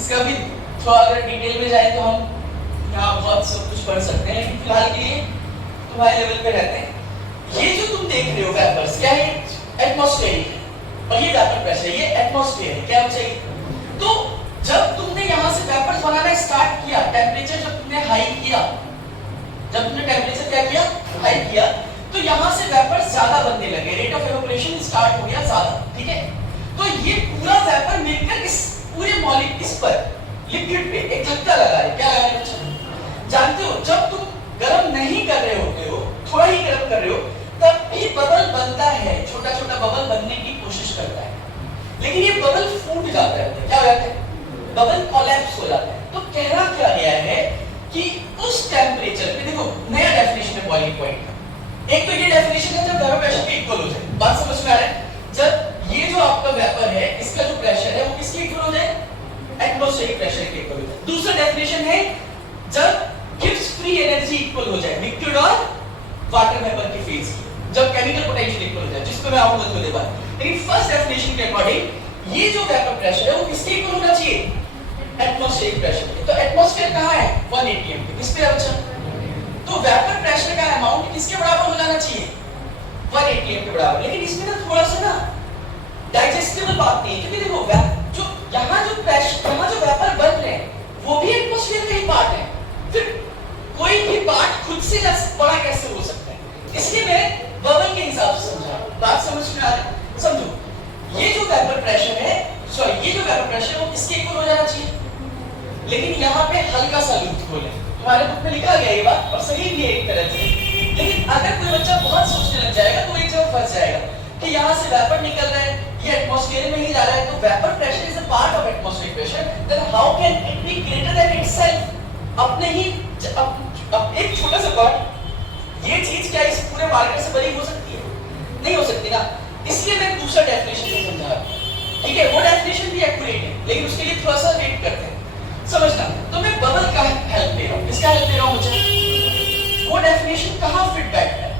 इसका भी थोड़ा अगर डिटेल में जाए तो हम यहाँ बहुत सब कुछ पढ़ सकते हैं, लेकिन फिलहाल के लिए तुम्हारे लेवल पे रहते हैं। ये जो तुम देख रहे हो वेपर्स, क्या है? एटमॉस्फेरिक है, और ये वेपर प्रेशर, ये एटमॉस्फेयर है। क्या हो चाहिए? तो जब तुमने यहाँ से वेपर्स बनाना स्टार्ट किया, टेम्परेचर जब तुमने हाई किया, जब तुमने टेम्परेचर क्या किया? हाई किया, तो यहाँ से वेपर्स ज्यादा बनने लगे, रेट ऑफ इवेपोरेशन स्टार्ट हो गया ज्यादा, ठीक है? तो ये पूरा वेपर मिलकर इस पूरे मॉलिक्यूल इस पर लिक्विड पे एक धक्का लगा है। क्या लगा है बच्चों? जानते हो जब तुम गर्म नहीं कर रहे होते हो, थोड़ा ही गर्म कर रहे हो, तब भी बबल बनता है, छोटा छोटा बबल बनने की कोशिश करता है, लेकिन ये बबल फूट जाता है। क्या हो जाता है? बबल कोलैप्स हो जाता है। तो कहना क्या गया है कि उस टेम्परेचर पे, देखो नया डेफिनेशन है बॉइलिंग पॉइंट का। एक तो ये डेफिनेशन है जब वेपर प्रेशर के इक्वल हो जाए, बात समझ में आ रहा है? जब ये जो आपका वेपर है, इसका जो प्रेशर है वो किसके इक्वल हो जाए? एटमॉस्फेरिक प्रेशर के इक्वल हो जाए। दूसरा डेफिनेशन है जब गिब्स फ्री एनर्जी इक्वल हो जाए लिक्विड और वाटर वेपर के फेज की, जब केमिकल पोटेंशियल इक्वल हो जाए, जिसको मैं आऊंगा थोड़ी देर। लेकिन फर्स्ट डेफिनेशन के अकॉर्डिंग ये जो वेपर प्रेशर है वो किसके इक्वल होना चाहिए? एटमॉस्फेरिक प्रेशर के। तो एटमॉस्फेयर कहां है? 1 atm पे। किस पे है बच्चा? तो वेपर प्रेशर का अमाउंट किसके बराबर हो जाना चाहिए? 1 atm के बराबर। लेकिन इसमें ना थोड़ा सा ना डाइजेस्टेबल बात नहीं है, क्योंकि देखो जो यहाँ जो प्रेशर, यहाँ जो वेपर बन रहे हैं वो भी एटमॉस्फेयर का ही पार्ट है। फिर कोई भी पार्ट खुद से बड़ा कैसे हो सकता है? इसलिए मैं बबल के हिसाब से समझा। बात समझ में आ रही है? समझो, ये जो वेपर प्रेशर है, सॉरी ये जो वेपर प्रेशर है वो किसके इक्वल हो जाना चाहिए? लेकिन यहाँ पे हल्का सा लूप खोले, तुम्हारे बुक में लिखा गया ये बात, और सही भी है एक तरह से। लेकिन अगर कोई बच्चा बहुत सोचने लग जाएगा तो एक जगह फंस जाएगा कि यहाँ से वेपर निकल रहा है, ये एटमॉस्फेयर में ही जा रहा है, तो vapour pressure is a part of atmospheric pressure, then how can it be greater than itself? अपने ही अब एक छोटा सा पार्ट, ये चीज क्या इस पूरे मार्केट से बड़ी हो सकती है? नहीं हो सकती ना। इसलिए मैं दूसरा डेफिनेशन से समझा रहा हूं, ठीक है? वो डेफिनेशन भी एक्यूरेट है, लेकिन उसके लिए थोड़ा सा वेट करते हैं, समझना। तो मैं बबल का हेल्प ले रहा हूं। किसका हेल्प ले रहा हूं मुझे? वो डेफिनेशन कहां फिट बैठता है?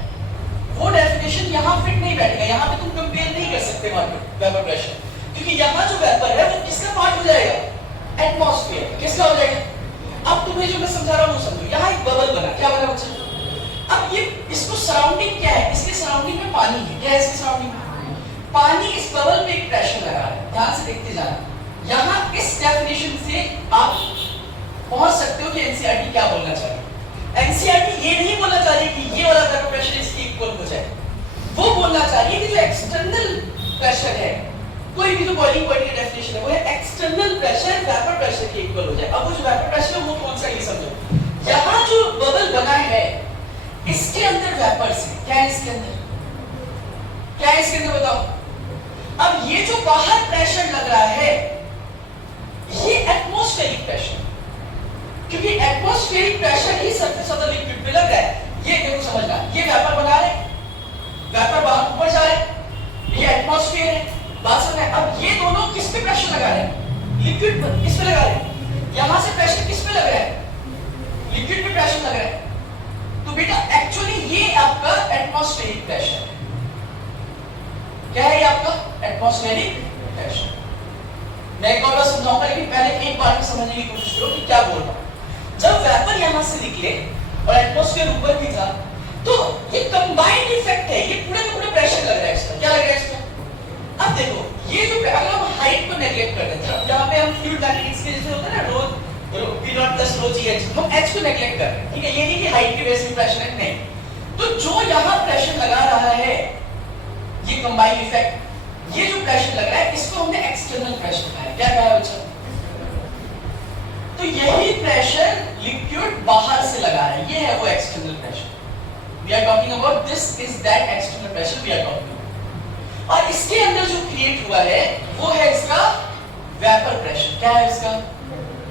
वो डेफिनेशन यहां फिट नहीं बैठेगा। यहां पे तुम कंपेयर नहीं कर सकते वेपर प्रेशर, क्योंकि यहां जो वेपर है वो किसका पार्ट हो जाएगा? एटमॉस्फेयर। किसका हो जाएगा? अब तुम्हें जो मैं समझा रहा हूं वो समझो। यहां एक बबल बना, क्या बना बच्चा? अब ये इसको सराउंडिंग क्या है? इसके सराउंडिंग में पानी है। क्या है इसके सराउंडिंग में? पानी। इस बबल पे एक प्रेशर लगा है, ध्यान से देखते जाना। यहां इस डेफिनेशन से आप पहुंच सकते हो कि एनसीईआरटी क्या बोलना चाहिए। एनसीईआरटी ये नहीं बोलना चाह रही कि ये वाला वेपर प्रेशर इसके इक्वल हो जाए, वो बोलना चाह रही है कि जो एक्सटर्नल प्रेशर है, कोई भी जो बॉइलिंग पॉइंट की डेफिनेशन है वो है एक्सटर्नल प्रेशर वेपर प्रेशर के इक्वल हो जाए। अब वो जो वेपर प्रेशर है वो कौन सा, ये समझो। यहां जो बबल बना है इसके अंदर वेपर्स है। क्या है इसके अंदर? क्या है इसके अंदर बताओ। अब ये जो बाहर प्रेशर लग रहा है ये एटमॉस्फेरिक प्रेशर, क्योंकि atmospheric pressure he surface of the liquid पे लग रहा है। ये देखो समझना, ये वेपर बना रहे, वेपर बाहर ऊपर जा रहे, ये एटमॉस्फेयर है, बात समझ में। अब ये दोनों किस पे प्रेशर लगा रहे हैं? लिक्विड पर। किस पे लगा रहे हैं? यहां से प्रेशर किस पे लग रहा है? लिक्विड पे प्रेशर लग रहा है। तो बेटा एक्चुअली ये आपका एटमॉस्फेरिक प्रेशर है। क्या है ये आपका? Atmospheric pressure. मैं एक बार समझाऊंगा, लेकिन पहले एक बार समझने की कोशिश करो कि क्या बोल रहा हूं। जब वेपर यहां से निकले और एटमॉस्फेयर ऊपर भी था, तो ये कंबाइंड इफेक्ट है, ये पूरे का पूरा प्रेशर लग रहा है इसका। क्या लग रहा है इसका? अब देखो ये जो, अगर हम हाइट को नेग्लेक्ट कर देते हैं, जहां पे हम फ्लूइड मैकेनिक्स के जैसे होता है ना, रो v not plus row ji H, हम h को नेग्लेक्ट कर रहे हैं, ठीक है? ये नहीं कि हाइट के बेस पे प्रेशर है, नहीं। तो जो यहां प्रेशर लगा रहा है, ये कंबाइंड इफेक्ट, ये जो प्रेशर लग रहा है इसको हमने एक्सटर्नल प्रेशर कहा है। क्या कहा है बच्चा? तो यही प्रेशर लिक्विड बाहर से लगा रहा है, ये है वो external pressure. We are talking about this is that external pressure we are talking. और इसके अंदर जो क्रिएट हुआ है वो है इसका वेपर प्रेशर। क्या है इसका?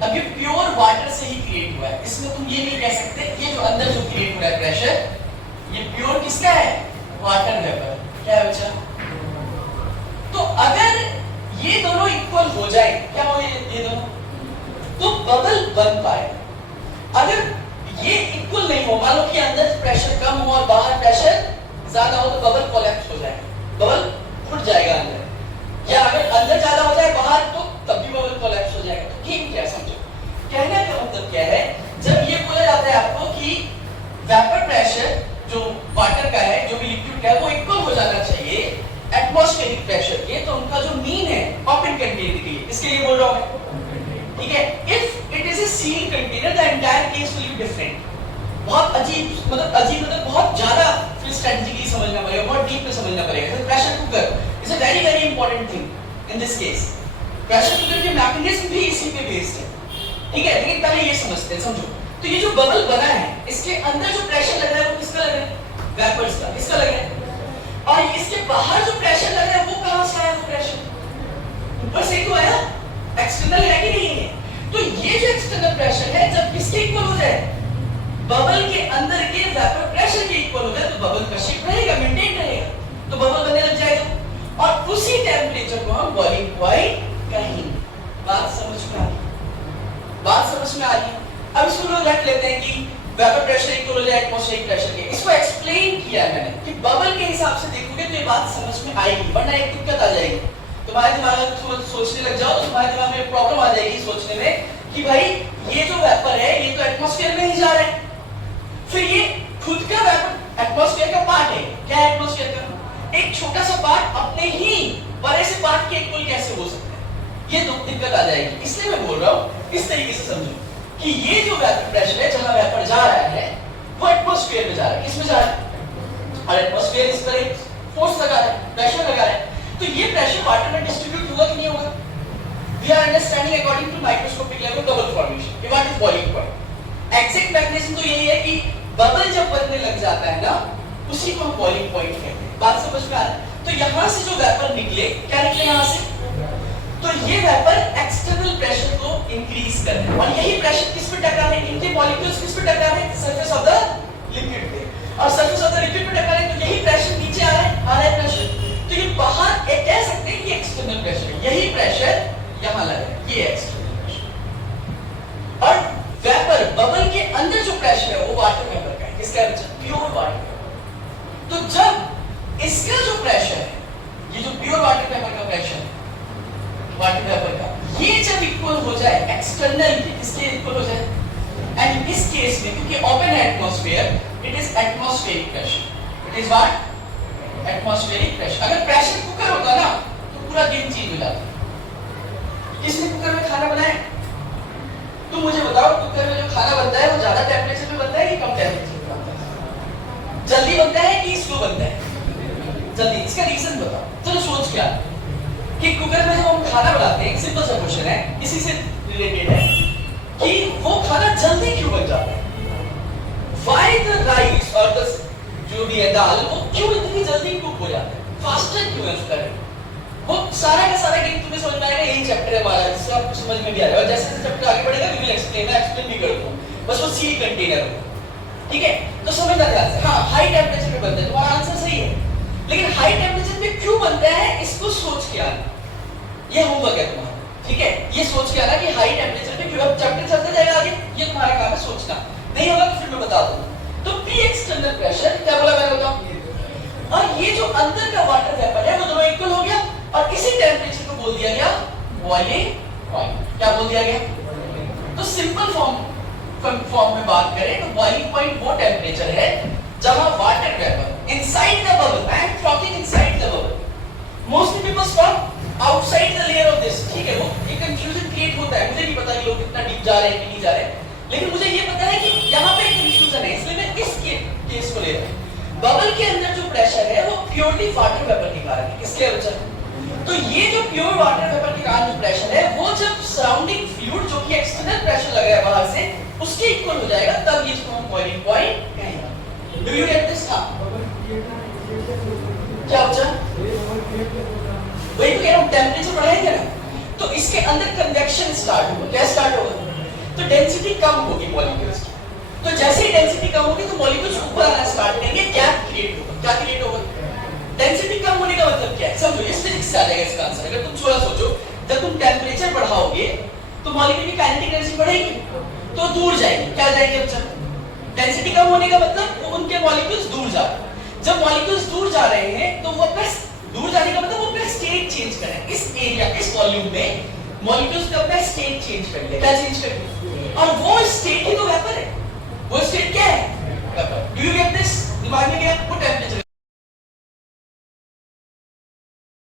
अब ये प्योर वाटर से ही क्रिएट हुआ है, इसमें तुम ये नहीं कह सकते ये जो अंदर जो क्रिएट हो रहा है प्रेशर, ये प्योर किसका है? Water vapour. क्या है बच्चा? तो अगर ये दोनों इक्वल हो जाए, क्या हो ये दोनों, तो बबल बन पाए। अगर ये इक्वल नहीं हो, मान लो कि अंदर प्रेशर कम हो और बाहर प्रेशर ज्यादा हो, तो बबल कोलैप्स हो जाएगा, बबल फूट जाएगा अंदर। या अगर अंदर ज्यादा हो जाए बाहर, तो तब भी बबल कोलैप्स हो जाएगा। तो गेम क्या मतलब क्या है? जब ये बोला जाता है आपको कि वेपर प्रेशर जो वाटर का है, जो भी लिक्विड का है, वो इक्वल हो जाना चाहिए एटमॉस्फेरिक प्रेशर के, तो उनका जो मीन है ओपन कंटेनर के लिए, इसके लिए बोल रहा हूं मैं, ठीक है? If it is a sealed container the entire case will be different. बहुत अजीब मतलब बहुत ज्यादा फिर स्ट्रेटजिकली समझना पड़ेगा, बहुत डीप में समझना पड़ेगा। तो pressure cooker is a very very important thing in this case. Pressure cooker के मैकेनिज्म भी इसी पे बेस्ड है, ठीक है? लेकिन पहले ये समझते हैं, समझो। तो ये जो बबल बना है, इसके अंदर जो प्रेशर लग रहा है वो किसका लग रहा है? वेपर्स का। किसका लग रहा है? और इसके बाहर जो प्रेशर लग रहा है वो कहां से आया? वो प्रेशर ऊपर से ही तो आया, एक्सटर्नल है कि नहीं है? तो ये जो एक्सटर्नल प्रेशर है, जब किसके इक्वल हो जाए? बबल के अंदर के वेपर प्रेशर के इक्वल हो जाए तो बबल का शेप रहेगा, मेंटेन रहेगा, तो बबल बनने लग जाएगा। और उसी टेंपरेचर को हम बॉइलिंग पॉइंट कहेंगे। बात समझ में आ रही? बात समझ में आ रही है? अब इसको लोग रख लेते हैं कि वेपर प्रेशर इक्वल हो जाए एटमॉस्फेरिक प्रेशर के। इसको एक्सप्लेन किया है मैंने कि बबल के हिसाब से देखोगे तो ये बात समझ में आएगी, वरना एक दिक्कत आ जाएगी। तुम्हारे दिमाग में तुम सोचने लग जाओ तो तुम्हारे दिमाग में प्रॉब्लम आ जाएगी सोचने में कि भाई ये जो वेपर है ये तो एटमॉस्फेयर में ही जा रहा है, फिर ये खुद का वेपर एटमॉस्फेयर का पार्ट है। क्या है एटमॉस्फेयर का? एक छोटा सा पार्ट अपने ही बड़े से पार्ट के इक्वल कैसे हो सकता है? ये दिक्कत आ जाएगी। इसलिए मैं बोल रहा हूं इस तरीके से समझो कि ये जो वेपर प्रेशर है, जहां वेपर जा रहा है वो एटमॉस्फेयर में जा रहा है। किसमें जा रहा है? और एटमॉस्फेयर इस पर एक फोर्स लगा रहा है, प्रेशर लगा रहा है, तो ये प्रेशर वाटर में डिस्ट्रीब्यूट होगा कि नहीं होगा? We are understanding according to microscopic level bubble formation. ये what is boiling point. Exact mechanism तो यही है कि बबल जब बनने लग जाता है ना, उसी को हम बॉइलिंग पॉइंट कहते हैं। बात समझ में आ रहा है? तो यहां से जो वेपर निकले, क्या निकले यहां से? तो ये वेपर एक्सटर्नल प्रेशर को इंक्रीज कर रहे हैं, और यही प्रेशर किस पे टकरा रहे हैं? इनके मॉलिक्यूल्स किस पे टकरा रहे हैं? सरफेस ऑफ द लिक्विड पे। और सरफेस ऑफ द लिक्विड पे टकरा रहे हैं तो यही प्रेशर नीचे आ रहा है प्रेशर। तो ये बाहर एक कह सकते हैं कि एक्सटर्नल प्रेशर है, यही प्रेशर यहां लग रहा है, ये एक्सटर्नल प्रेशर। और वेपर बबल के अंदर जो प्रेशर है वो वाटर वेपर का है। किसका है? Pure water. तो जब इसका जो प्रेशर है, ये जो प्योर वाटर वेपर का प्रेशर है, वाटर वेपर का, ये जब इक्वल हो जाए एक्सटर्नल के, किसके इक्वल हो जाए? एंड इस केस में क्योंकि ओपन है atmosphere, it is atmospheric pressure. It is what? Atmospheric pressure. अगर प्रेशर कुकर होता ना तो पूरा गेम चेंज हो जाता। किसने कुकर में खाना बनाया? तुम मुझे बताओ, कुकर में जो खाना बनता है वो ज्यादा टेंपरेचर पे बनता है कि कम टेंपरेचर पे बनता है? जल्दी बनता है कि स्लो बनता है? जल्दी। इसका रीजन बताओ। चलो सोच क्या कि कुकर में जब हम खाना बनाते हैं, सिंपल सा क्वेश्चन है, इसी से रिलेटेड है कि वो खाना जल्दी क्यों बन जाता है? व्हाई द राइस और द जो भी है दाल, वो क्यों इतनी जल्दी कुक हो जाता है? फास्टर क्यों है उसका? वो सारा का सारा गेम तुम्हें समझ में आएगा, यही चैप्टर है हमारा, इससे आपको समझ में भी आएगा। और जैसे जैसे चैप्टर आगे बढ़ेगा वी विल एक्सप्लेन, मैं एक्सप्लेन भी करता हूं, बस वो सील कंटेनर हो, ठीक है? तो समझना ध्यान से। हाँ, हाई टेंपरेचर पे बनता है, तुम्हारा आंसर सही है, लेकिन हाई टेंपरेचर पे क्यों बनता है इसको सोच के आना। ये होमवर्क है तुम्हारा, ठीक है? ये सोच के आना कि हाई टेंपरेचर पे क्यों। अब चैप्टर चलते जाएगा आगे, ये तुम्हारा काम है सोचना। नहीं होगा तो फिर मैं बता दूंगा। तो प्री एक्सटर्नल प्रेशर क्या बोला मैंने, बताओ? और ये जो अंदर का वाटर वेपर है वो दोनों इक्वल हो गया, और इसी टेंपरेचर को बोल दिया गया बॉइलिंग पॉइंट। क्या बोल दिया गया? तो सिंपल फॉर्म में बात करें तो बॉइलिंग पॉइंट वो टेंपरेचर है जहां water vapour inside the bubble, I am talking inside the bubble, mostly people talk outside the layer of this, ठीक है? वो एक कंफ्यूजन क्रिएट होता है, मुझे नहीं पता कि लोग कितना डीप जा रहे हैं कि नहीं जा रहे हैं, लेकिन मुझे ये पता है कि यहाँ पे कंफ्यूजन है, इसलिए मैं इस केस को ले रहा हूँ। बबल के अंदर जो प्रेशर है वो प्योरली वाटर वेपर के कारण है। किसके वजह? तो ये जो प्योर वाटर वेपर के कारण जो प्रेशर है वो जब सराउंडिंग फ्लूइड जो कि एक्सटर्नल प्रेशर लगा है बाहर से उसके इक्वल हो जाएगा, तब ये इसको हम बॉइलिंग पॉइंट कहेंगे। Do you get this? क्या बचा? वही तो कह रहा हूं, टेंपरेचर बढ़ाएंगे ना तो इसके अंदर कन्वेक्शन स्टार्ट होगा। क्या स्टार्ट होगा? तो डेंसिटी कम होगी मॉलिक्यूल्स की, तो जैसे ही डेंसिटी कम होगी तो मॉलिक्यूल्स ऊपर आना स्टार्ट करेंगे, गैप क्रिएट होगा। क्या क्रिएट होगा? डेंसिटी कम होने का मतलब क्या है? समझो, इस फिजिक्स से आ जाएगा इसका आंसर। अगर तुम थोड़ा सोचो, जब तुम टेंपरेचर बढ़ाओगे तो मॉलिक्यूल की काइनेटिक एनर्जी बढ़ेगी, तो दूर जाएगी। क्या जाएगी? बच्चा, डेंसिटी कम होने का मतलब वो उनके मॉलिक्यूल्स दूर जा रहे हैं। जब मॉलिक्यूल्स दूर जा रहे हैं तो वो अपना दूर जाने का मतलब वो अपना स्टेट चेंज करें। इस एरिया, इस वॉल्यूम में मॉलिक्यूल्स ने अपना स्टेट चेंज कर लिया। क्या चेंज कर लिया?